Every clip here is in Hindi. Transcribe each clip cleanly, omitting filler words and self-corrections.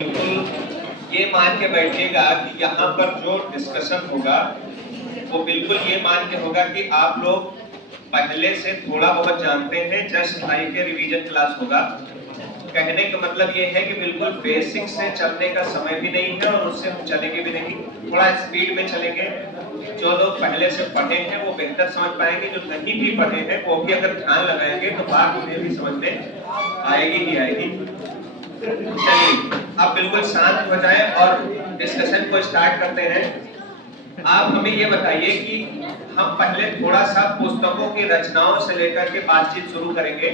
बिल्कुल ये मान के बैठिएगा कि यहाँ पर जो डिस्कशन होगा वो बिल्कुल ये मान के होगा कि आप लोग पहले से थोड़ा बहुत जानते हैं। जस्ट भाई के रिवीजन क्लास होगा। कहने का मतलब ये है कि बिल्कुल बेसिक से चलने का समय भी नहीं है और उससे हम चलेंगे भी नहीं, थोड़ा स्पीड में चलेंगे। जो लोग पहले से पढ़े हैं वो बेहतर समझ पाएंगे, जो नहीं भी पढ़े हैं वो भी अगर ध्यान लगाएंगे तो बात उन्हें भी समझ में आएगी ही आएगी। चलिए आप बिल्कुल शांत हो जाए और डिस्कशन को स्टार्ट करते हैं। आप हमें ये बताइए कि हम पहले थोड़ा सा पुस्तकों की रचनाओं से लेकर के बातचीत शुरू करेंगे।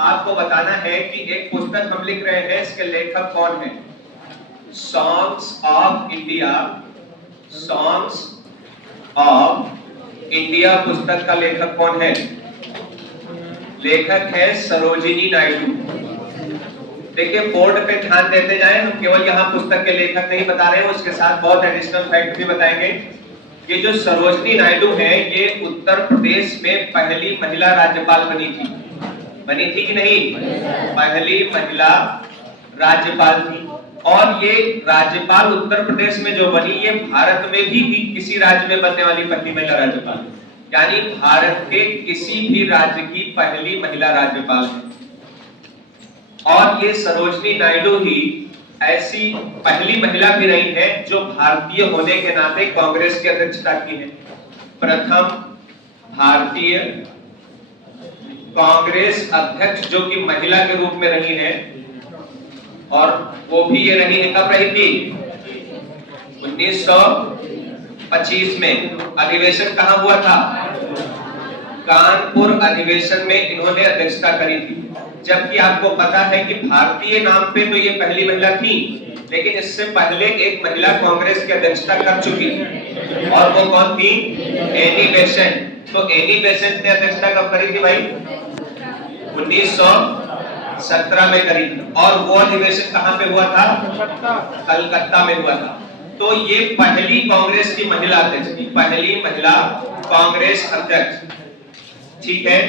आपको बताना है कि एक पुस्तक हम लिख रहे हैं, इसके लेखक कौन है? Songs of India. Songs of India पुस्तक का लेखक कौन है? लेखक है सरोजिनी नायडू। देखिए बोर्ड पे ध्यान देते जाएं, हम केवल यहाँ पुस्तक के लेखक नहीं बता रहे हैं, उसके साथ बहुत एडिशनल फैक्ट भी बताएंगे। ये जो सरोजिनी नायडू है ये उत्तर प्रदेश में पहली महिला राज्यपाल बनी थी। बनी थी कि नहीं? पहली महिला राज्यपाल थी। और ये राज्यपाल उत्तर प्रदेश में जो बनी, ये भारत में भी किसी राज्य में बनने वाली पहली महिला राज्यपाल, यानी भारत के किसी भी राज्य की पहली महिला राज्यपाल है। और ये सरोजिनी नायडू ही ऐसी पहली महिला भी रही है जो भारतीय होने के नाते कांग्रेस की अध्यक्षता की है। प्रथम भारतीय कांग्रेस अध्यक्ष जो कि महिला के रूप में रही है। और वो भी ये रही है, कब रही थी? 1925 में। अधिवेशन कहां हुआ था? कानपुर अधिवेशन में इन्होंने अध्यक्षता करी थी। जबकि आपको पता है कि भारतीय नाम पे तो ये पहली महिला थी, लेकिन इससे पहले एक महिला कांग्रेस की अध्यक्षता कर चुकी थी। और वो कौन थी? Annie Besant. तो एनी बेसेंट ने अध्यक्षता कब करी थी भाई? 1917 में करी थी। और वो अधिवेशन कहां पे हुआ था? कलकत्ता में हुआ था। तो ये पहली कांग्रेस की महिला अध्यक्ष थी, पहली महिला कांग्रेस अध्यक्ष। ठीक है,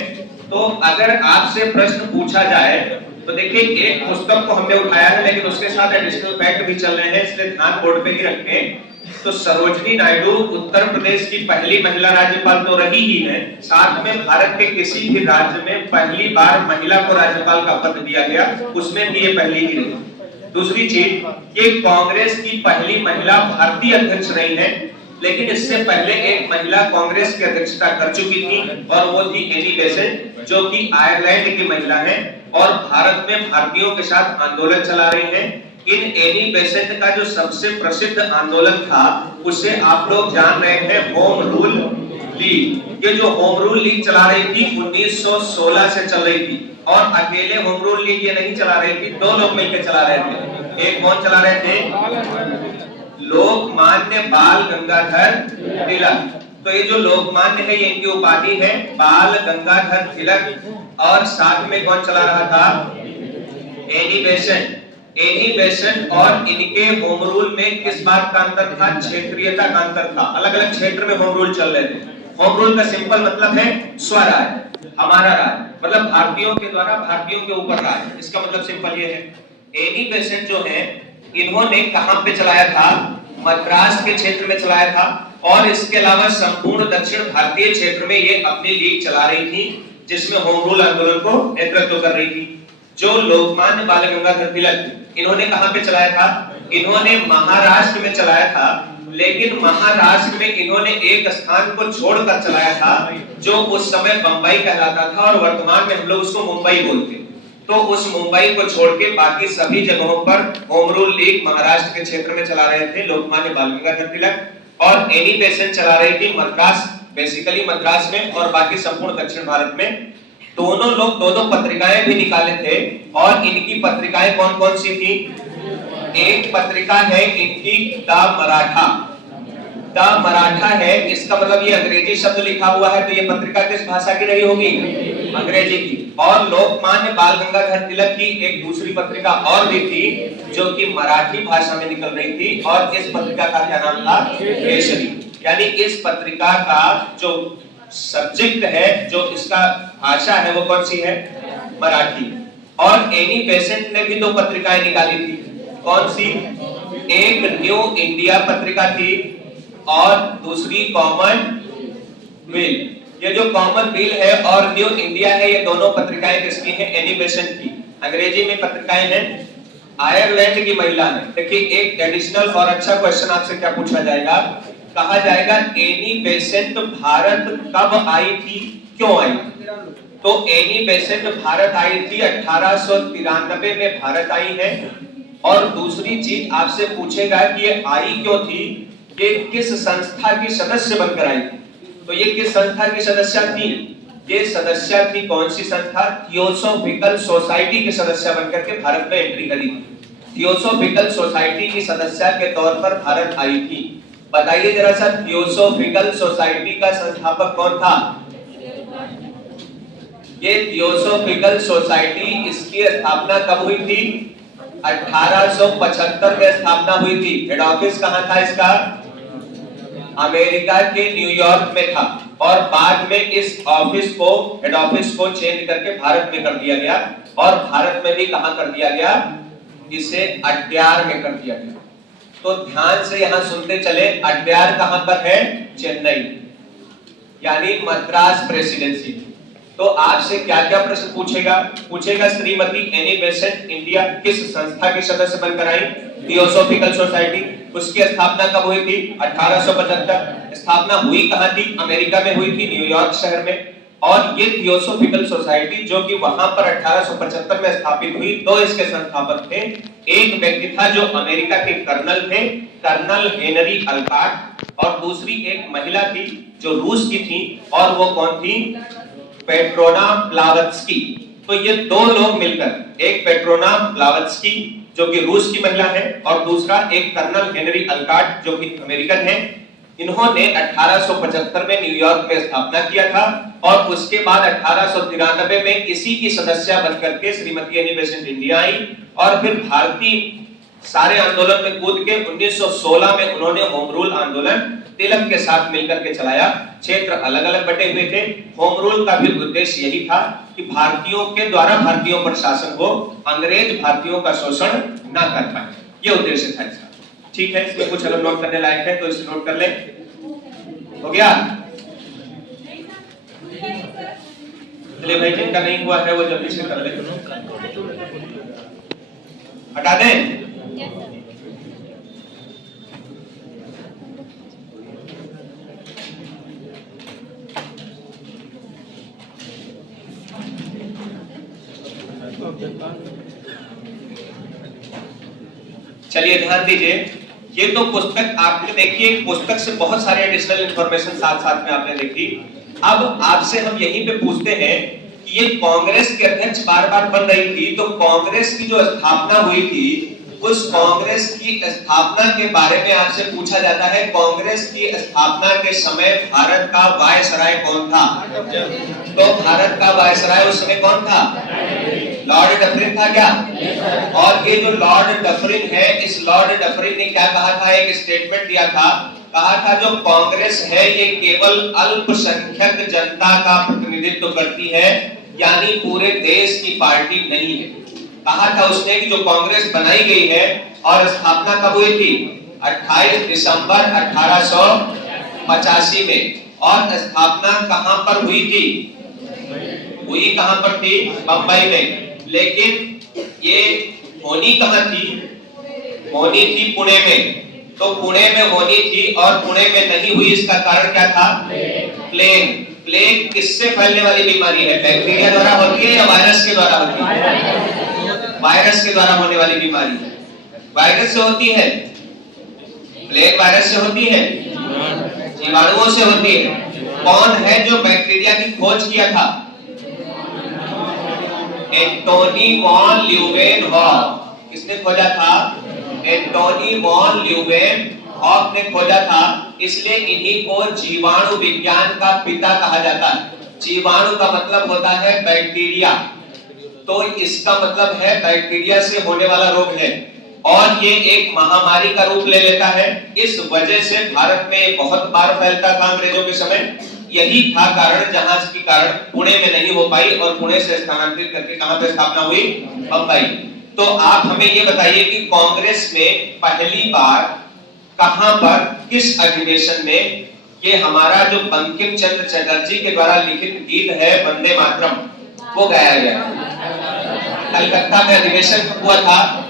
तो अगर आपसे प्रश्न पूछा जाए तो देखिए एक पुस्तक को हमने उठाया है, लेकिन उसके साथ एडिशनल फैक्ट भी चल रहे हैं, इसलिए ध्यान बोर्ड पे ही रखें। तो सरोजिनी नायडू उत्तर प्रदेश की पहली महिला राज्यपाल तो रही ही है, साथ में भारत के किसी भी राज्य में पहली बार महिला को राज्यपाल का पद दिया गया, उसमें भी ये पहली ही रही। दूसरी चीज, ये कांग्रेस की पहली महिला भारतीय अध्यक्ष रही है, लेकिन इससे पहले एक महिला कांग्रेस की अध्यक्षता कर चुकी थी और वो थी एनी बेसेंट, जो कि आयरलैंड की महिला है और भारत में भारतीयों के साथ आंदोलन चला रही है। इन एनी बेसेंट का जो सबसे प्रसिद्ध आंदोलन था उसे आप लोग जान रहे हैं, होम रूल लीग। ये जो होम रूल लीग चला रही थी 1916 से चल रही थी। और अकेले होम रूल लीग ये नहीं चला रही थी, दो लोग मिलकर चला रहे थे। एक कौन चला रहे थे? लोकमान्य बाल गंगाधर तिलक। तो ये जो लोकमान्य है ये इनकी उपाधि है, बाल गंगाधर तिलक। और साथ में कौन चला रहा था? Annie Besant. एनी बेसेंट और इनके होम रूल में किस बात का अंतर था? क्षेत्रीयता का अंतर था। अलग अलग क्षेत्र में होम रूल चल रहे थे। होम रूल का सिंपल मतलब है स्वराज, हमारा राज, मतलब भारतीयों के द्वारा भारतीयों के ऊपर राज। इसका मतलब सिंपल ये है। एनी बेसेंट जो है इन्होंने कहां पे चलाया था? मद्रास के क्षेत्र में चलाया था। और इसके अलावा संपूर्ण दक्षिण भारतीय क्षेत्र में ये अपनी लीग चला रही थी, जिसमें होम रूल आंदोलन को नेतृत्व कर रही थी। जो लोकमान्य बाल गंगाधर तिलक, इन्होंने कहां पे चलाया था? इन्होंने महाराष्ट्र में चलाया था, लेकिन महाराष्ट्र में इन्होंने एक स्थान को छोड़कर चलाया था जो उस समय बंबई कहलाता था और वर्तमान में हम लोग उसको मुंबई बोलते हैं। तो उस मुंबई को छोड़ के बाकी सभी जगहों पर होम रूल लीग महाराष्ट्र के क्षेत्र में चला रहे थे लोकमान्य बाल गंगाधर तिलक। और एनी बेसेंट चला रही थी मद्रास, बेसिकली मद्रास में, और बाकी संपूर्ण दक्षिण भारत में। दोनों लोग दो पत्रिकाएं भी निकाले थे। और इनकी पत्रिकाएं कौन कौन सी थी? एक पत्रिका है इनकी द मराठा। द मराठा है, इसका मतलब ये अंग्रेजी शब्द लिखा हुआ है, तो ये पत्रिका किस भाषा की रही होगी? अंग्रेजी की। और लोकमान्य बाल गंगाधर तिलक की एक दूसरी पत्रिका और भी थी जो कि मराठी भाषा में निकल रही थी, और इस पत्रिका का क्या नाम था? केसरी। यानी इस पत्रिका का जो सब्जेक्ट है, जो इसका भाषा है, वो कौन सी है? मराठी। और एनी बेसेंट ने भी दो पत्रिकाएं निकाली थी। कौन सी? एक न्यू इंडिया पत्रिका थी और दूसरी कॉमनवेल्थ। ये जो कॉमनवेल्थ है और न्यू इंडिया है, ये दोनों पत्रिकाएं किसकी हैं? एनी बेसेंट की। अंग्रेजी में पत्रिकाएं हैं आयरलैंड की महिला है। देखिए एक एडिशनल और अच्छा क्वेश्चन आपसे क्या पूछा जाएगा, कहा जाएगा एनी बेसेंट भारत कब आई थी, क्यों आई? तो एनी बेसेंट भारत आई थी 1893 में भारत आई है। और दूसरी चीज आपसे पूछेगा कि ये आई क्यों थी, ये किस संस्था की सदस्य बनकर आई थी। तो ये किस संस्था की सदस्य थी? ये सदस्य थी कौन सी संस्था? थियोसॉफिकल सोसाइटी की सदस्य बनकर के भारत में एंट्री करी थी। थियोसॉफिकल सोसाइटी की सदस्य के तौर पर भारत आई थी। बताइए जरा सा, थियोसॉफिकल सोसाइटी का संस्थापक कौन था? ये थियोसॉफिकल सोसाइटी, इसकी स्थापना कब हुई थी? 1875 में स्थापना हुई थी। हेड ऑफिस कहां था इसका? अमेरिका के न्यूयॉर्क में था। और बाद में इस ऑफिस को, हेड ऑफिस को चेंज करके भारत में कर दिया गया। और भारत में भी कहां कर दिया गया? इसे अड्यार में कर दिया गया। तो ध्यान से यहां सुनते चले, अड्यार कहां पर है? चेन्नई, यानी मद्रास प्रेसिडेंसी। तो आपसे क्या क्या प्रश्न पूछेगा? पूछेगा श्रीमती एनी बेसेंट इंडिया किस संस्था की सदस्य बनकर आई? Theosophical society. उसकी स्थापना कब हुई थी? 1875। स्थापना हुई कहां थी? अमेरिका में हुई थी, न्यूयॉर्क शहर में। और ये थियोसॉफिकल सोसाइटी जो कि वहां पर 1875 में स्थापित हुई, तो इसके संस्थापक थे। एक व्यक्ति था जो अमेरिका के कर्नल थे, कर्नल हेनरी अल्काट। और दूसरी एक महिला थी जो रूस की थी, और वो कौन थी? Petronas Blavatsky. तो ये दो लोग मिलकर, एक पेट्रोना ब्लावत्स्की जो कि रूस की महिला है, और दूसरा एक कर्नल हेनरी अल्काट जो कि अमेरिकन है, इन्होंने 1875 में न्यूयॉर्क में स्थापना किया था। और उसके बाद 1893 में इसी की सदस्य बनकर के Shrimati Annie Besant India I. और फिर भारतीय सारे आंदोलन में कूद के 1916 में उन्होंने होम रूल आंदोलन तिलक के साथ मिलकर के चलाया। क्षेत्र अलग अलग बटे हुए थे। होम रूल का भी उद्देश्य यही था कि भारतीयों के द्वारा भारतीयों पर शासन हो, अंग्रेज भारतीयों का शोषण ना कर पाए, ये उद्देश्य था इसका। ठीक है, इसमें कुछ अगर नोट करने लायक है तो इसे नोट कर ले। हो गया? चलिए भाई, जिनका नहीं हुआ है वो जल्दी से कर ले। हटा दें? चलिए ध्यान दीजिए, ये तो पुस्तक आपने देखी, एक पुस्तक से बहुत सारे एडिशनल इंफॉर्मेशन साथ साथ में आपने देखी। अब आपसे हम यहीं पे पूछते हैं कि ये कांग्रेस के अध्यक्ष बार बार बन रही थी, तो कांग्रेस की जो स्थापना हुई थी, उस कांग्रेस की स्थापना के बारे में आपसे पूछा जाता है। कांग्रेस की स्थापना के समय भारत का वायसराय कौन था? तो भारत का वायसराय उस समय कौन था? लॉर्ड डफरिन था क्या? और ये जो लॉर्ड डफरिन है, इस लॉर्ड डफरिन ने क्या कहा था? एक स्टेटमेंट दिया था, कहा था जो कांग्रेस है ये केवल अल्पसंख्यक जनता का प्रतिनिधित्व करती है, यानी पूरे देश की पार्टी नहीं है। कहा था उसने कि जो कांग्रेस बनाई गई है, और स्थापना कब हुई थी? 28 दिसंबर 1885 में। और स्थापना कहां पर हुई थी? हुई कहां पर थी? बंबई में। लेकिन ये होनी कहां थी? होनी थी पुणे में। तो पुणे में होनी थी और पुणे में नहीं हुई, इसका कारण क्या था? प्लेग। प्लेग किससे फैलने वाली बीमारी है? बैक्टीरिया द्वारा होती है या वायरस के द्वारा होती है? वायरस के द्वारा होने वाली बीमारी। वायरस से होती है? प्लेग वायरस से होती है? जीवाणुओं से होती है। कौन है जो बैक्टीरिया की खोज किया था? Antonie van Leeuwenhoek. किसने खोजा था? एंटोनी वॉन ल्यूवेनहॉफ ने खोजा था। इसलिए इन्हीं को जीवाणु विज्ञान का पिता कहा जाता है। जीवाणु का मतलब होता है बैक्टीरिया, तो इसका मतलब है बैक्टीरिया से होने वाला रोग है, और ये एक महामारी का रूप ले लेता है। इस वजह से भारत में बहुत बार फैलता था अंग्रेजों के समय। यही था कारण जहां के कारण पुणे में नहीं हो पाई, और पुणे से स्थानांतरित करके कहां पे स्थापना हुई? बंबई। तो आप हमें ये बताइए कि कांग्रेस में पहली बार कहां पर, किस अधिवेशन में ये हमारा जो बंकिम चंद्र चटर्जी के द्वारा लिखित गीत है वंदे मातरम, वो गाया गया? कलकत्ता में अधिवेशन हुआ था।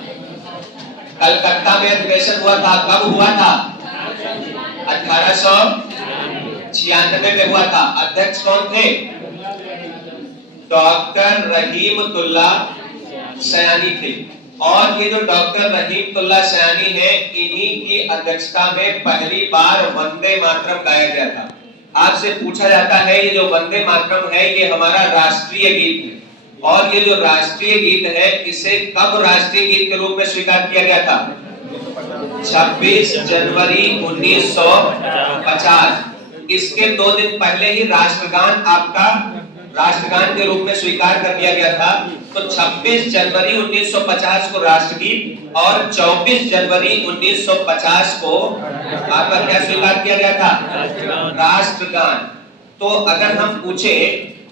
कलकत्ता में अधिवेशन हुआ था, कब हुआ था? 1896 में हुआ था। अध्यक्ष कौन थे? डॉक्टर रहीमतुल्लाह सयानी थे। और ये जो डॉक्टर रहीमतुल्लाह सयानी है, इन्हीं की अध्यक्षता में पहली बार वंदे मातरम गाया गया था। आपसे पूछा जाता है ये जो वंदे मातरम है ये हमारा राष्ट्रीय गीत है, और ये जो राष्ट्रीय गीत है इसे कब राष्ट्रीय गीत के रूप में स्वीकार किया गया था? 26 जनवरी 1950। इसके 2 दिन पहले ही राष्ट्रगान आपका राष्ट्रगान के रूप में स्वीकार कर लिया गया था। तो 26 जनवरी 1950 को राष्ट्रगीत और 24 जनवरी 1950 को आपका क्या स्वीकार किया गया था? राष्ट्रगान। तो अगर हम पूछे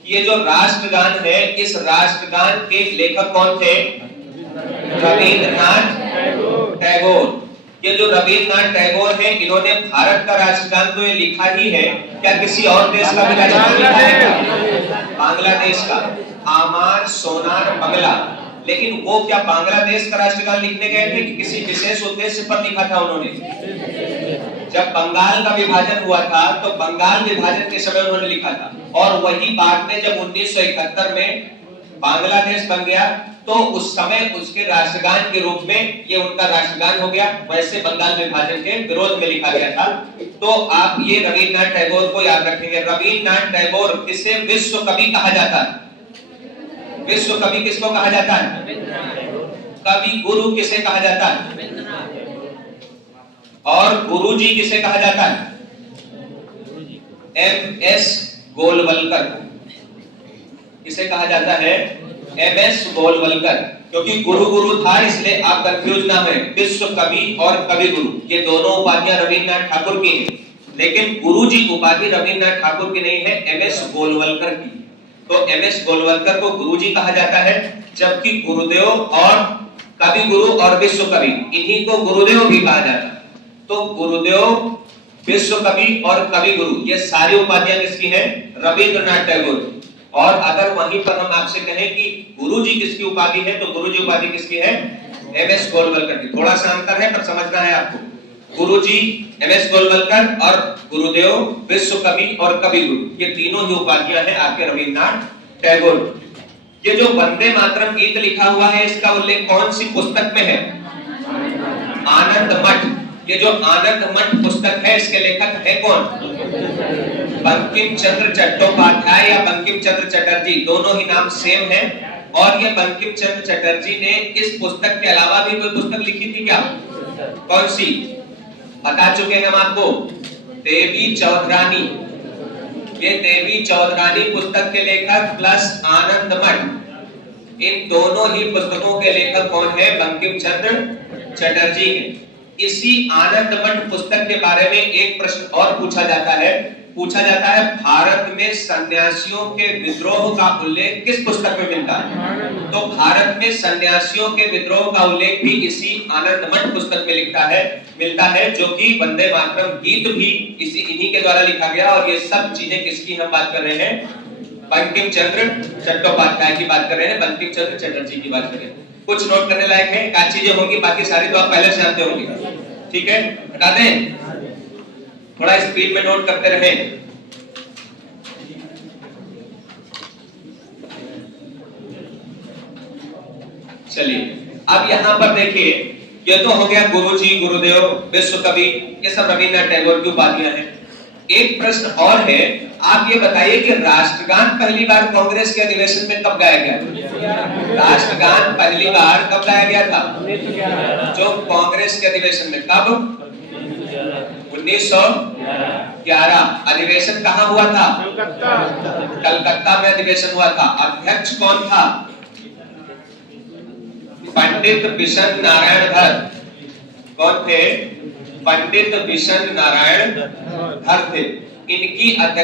ये जो राष्ट्रगान है, इस राष्ट्रगान के लेखक कौन थे? रविंद्रनाथ टैगोर। ये जो रविंद्रनाथ टैगोर हैं, इन्होंने भारत का राष्ट्रगान तो ये लिखा ही है, क्या किसी और देश का भी राष्ट्रगान लिखा है? बांग्लादेश का, आमार सोनार बंगला। लेकिन वो क्या बांग्लादेश का राष्ट्रगान लिखने गए थे कि किसी विशेष उद्देश्य पर लिखा था उन्होंने? जब बंगाल का विभाजन हुआ था तो बंगाल विभाजन के समय उन्होंने लिखा था, और वही बाद में जब 1971 में बांग्लादेश बन गया तो उस समय उसके राष्ट्रगान के रूप में ये उनका राष्ट्रगान हो गया। वैसे बंगाल विभाजन के विरोध में लिखा गया था। तो आप ये रविंद्रनाथ टैगोर को याद रखेंगे। रविंद्रनाथ टैगोर किसे विश्व कवि कहा जाता है? विश्व कवि किसको कहा जाता है? कवि गुरु किसे कहा जाता है? और गुरुजी किसे कहा जाता है? MS गोलवलकर। किसे कहा जाता है? MS गोलवलकर। क्योंकि गुरु गुरु था इसलिए आप कंफ्यूज ना हुए। विश्व कवि और कवि गुरु ये दोनों उपाधियां रविंद्रनाथ ठाकुर की हैं, लेकिन गुरुजी उपाधि रविंद्रनाथ ठाकुर की नहीं है, MS गोलवलकर की। तो MS गोलवलकर को गुरुजी कहा जाता है, जबकि गुरुदेव और कवि गुरु और विश्व कवि इन्हीं को गुरुदेव भी कहा जाता है। तो गुरुदेव, विश्व कवि और कवि गुरु ये सारी उपाधियां किसकी हैं? रविंद्रनाथ टैगोर। और अगर वहीं पर हम आपसे कहें कि गुरुजी किसकी उपाधि है, तो गुरुजी उपाधि किसकी है? MS गोलवलकर की। थोड़ा सा अंतर है पर समझना है आपको। गुरुजी MS गोलवलकर और गुरुदेव, विश्व कवि और कवि गुरु ये तीनों ही उपाधियां हैं आपके रविंद्रनाथ टैगोर। ये जो वंदे मातरम गीत लिखा हुआ है इसका उल्लेख कौन सी पुस्तक में है? आनंद मठ। ये जो आनंद मठ पुस्तक है इसके लेखक है कौन? बंकिम चंद्र चट्टोपाध्याय या बंकिम चंद्र चटर्जी, दोनों ही नाम सेम है। और ये बंकिम चंद्र चटर्जी ने इस पुस्तक के अलावा भी कोई पुस्तक लिखी थी क्या? कौन सी? बता चुके हैं हम आपको, देवी चौधरानी। ये देवी चौधरानी पुस्तक के लेखक प्लस आनंद मठ, इन दोनों ही पुस्तकों के लेखक कौन है? बंकिम चंद्र चटर्जी है। इसी आनंद मठ पुस्तक के बारे में एक प्रश्न और पूछा जाता है भारत में सन्यासियों के विद्रोह का उल्लेख किस पुस्तक में मिलता है? तो भारत में सन्यासियों के विद्रोह का उल्लेख भी इसी आनंद मठ पुस्तक में मिलता है, जो कि वंदे मातरम गीत भी इन्हीं के द्वारा लिखा गया। और ये सब चीजें किसकी हम बात कर रहे हैं? बंकिम चंद्र चट्टोपाध्याय की बात कर रहे हैं, बंकिम चंद्र चटर्जी की बात कर रहे हैं। कुछ नोट करने लायक है, एक चीजें होंगी, बाकी सारी तो आप पहले से जानते होंगे। ठीक है, हटा दें, थोड़ा स्पीड में नोट करते रहें। चलिए अब यहाँ पर देखिए, ये तो हो गया गुरुजी, गुरुदेव, विश्व कवि, ये सब रविंद्रनाथ टैगोर की उपाधियां हैं। एक प्रश्न और है, आप ये बताइए कि राष्ट्रगान पहली बार कांग्रेस के अधिवेशन में कब गाया गया? राष्ट्रगान पहली बार कब गाया गया था? जो कांग्रेस के अधिवेशन में, कब? 1911। अधिवेशन कहाँ हुआ था? कलकत्ता में अधिवेशन हुआ था। अध्यक्ष कौन था? पंडित बिशन नारायण धर। कौन थे? पंडित बिशन नारायण धर थे। इनकी अध्यक्षता